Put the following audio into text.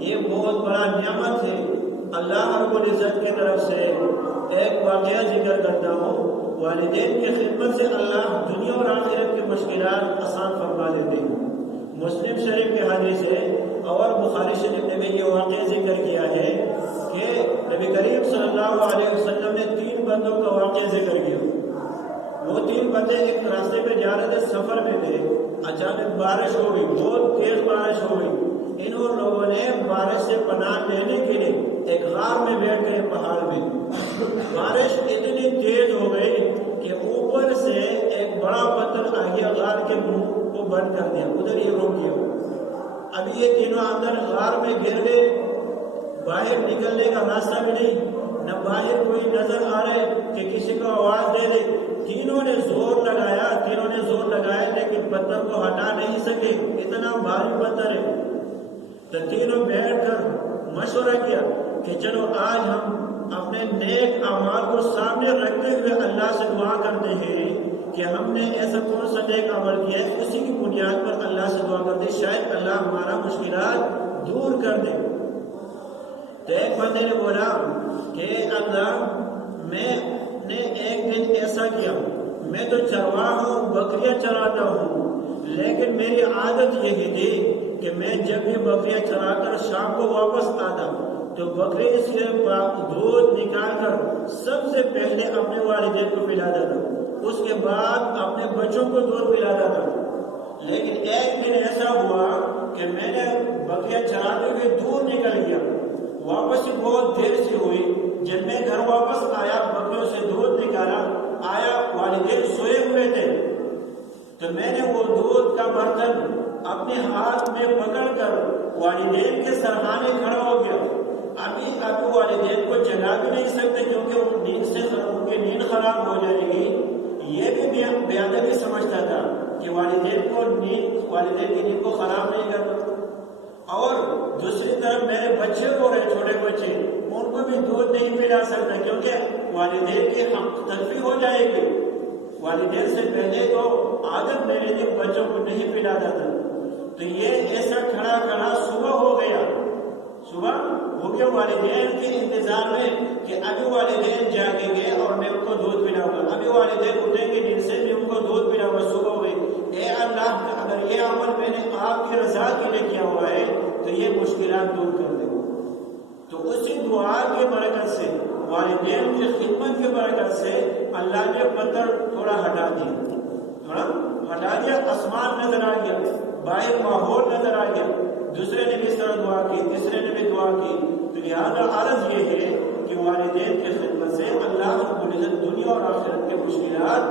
یہ بہت بڑا نعمت ہے اللہ رب العزت کی طرف سے۔ ایک واقعہ ذکر کرتا ہوں، والدین کی خدمت سے اللہ دنیا اور آخرت کی مشکلات آسان فرما دیتے ہیں۔ مسلم شریف کی حدیث ہے اور بخاری شریف نے بھی یہ واقعہ ذکر کیا ہے کہ نبی کریم صلی اللہ علیہ وسلم نے 3 بندوں کا واقعہ ذکر کیا۔ وہ 3 بندے ایک راستے پہ جا رہے تھے، سفر میں تھے، اچانک بارش ہو گئی، بہت تیز بارش ہو گئی۔ انہوں لوگوں نے بارش سے پناہ لینے کے لیے ایک غار میں بیٹھ گئے، پہاڑ میں۔ بارش اتنی تیز ہو گئی کہ اوپر سے ایک بڑا پتھر آ گیا، غار کے منہ کو بند کر دیا، ادھر ہی روک دیا۔ ابھی یہ تینوں اندر غار میں گر گئے، باہر نکلنے کا راستہ بھی نہیں، نہ باہر کوئی نظر آ رہے کہ کسی کو آواز دے دے۔ تینوں نے زور لگایا لیکن پتھر کو ہٹا نہیں سکے، اتنا بھاری پتھر ہے۔ تو تینوں بیٹھ کر مشورہ کیا کہ چلو آج ہم اپنے نیک اعمال کو سامنے رکھتے ہوئے اللہ سے دعا کرتے ہیں کہ ہم نے ایسا کون سا نیک عمل کیا ہے، اسی کی بنیاد پر اللہ سے دعا کرتے ہیں، شاید اللہ ہمارا مشکلات دور کر دے۔ تو ایک بندے نے بولا کہ اللہ، میں نے ایک دن ایسا کیا، میں تو چرواہ ہوں، بکریاں چراتا ہوں، لیکن میری عادت یہی تھی کہ میں جب بھی بکریاں چرا کر شام کو واپس آتا تو بکری سے دودھ نکال کر سب سے پہلے اپنے والدین کو پلاتا تھا، اس کے بعد اپنے بچوں کو دودھ پلاتا تھا۔ لیکن ایک دن ایسا ہوا کہ میں نے بکریاں چراتے ہوئے دور نکل گیا، واپس ہی بہت دیر سے ہوئی۔ جب میں گھر واپس آیا، بکریوں سے دودھ نکالا، آیا والدین سوئے ہوئے تھے، تو میں نے وہ دودھ کا برتن اپنے ہاتھ میں پکڑ کر والدین کے سرہانے کھڑا ہو گیا۔ ابھی والدین کو جلا بھی نہیں سکتے کیونکہ ان کی نیند خراب ہو جائے گی۔ یہ بھی بے ادبی سمجھتا تھا کہ والدین کی نیند کو خراب نہیں کرتا۔ اور دوسری طرف میرے بچے رو رہے، چھوٹے بچے، ان کو بھی دودھ نہیں پلا سکتا کیونکہ والدین کی حق تلفی ہو جائے گی۔ والدین سے پہلے تو عادت میرے لیے بچوں کو نہیں پلاتا تھا۔ تو یہ ایسا کھڑا صبح ہو گیا والدین کے انتظار میں کہ ابھی والدین جاگیں گے اور میں ان کو دودھ پلاؤں گا، ابھی والدین اٹھیں گے نیند سے، میں ان کو دودھ پلاؤں گا۔ صبح ہو گئی، اے اللہ، اگر یہ عمل میں نے آپ کی رضا کے لیے کیا ہوا ہے تو یہ مشکلات دور کر دے۔ تو اسی دعا کی برکت سے، والدین کی خدمت کی برکت سے اللہ نے پتھر تھوڑا ہٹا دیا، آسمان نظر آ گیا، باہر ماحول نظر آ گیا۔ دوسرے نے بھی اس طرح دعا کی، تیسرے نے بھی دعا کی۔ تو لہٰذا عرض یہ ہے کہ والدین کی خدمت سے اللہ رب العزت دنیا اور آخرت کے مشکلات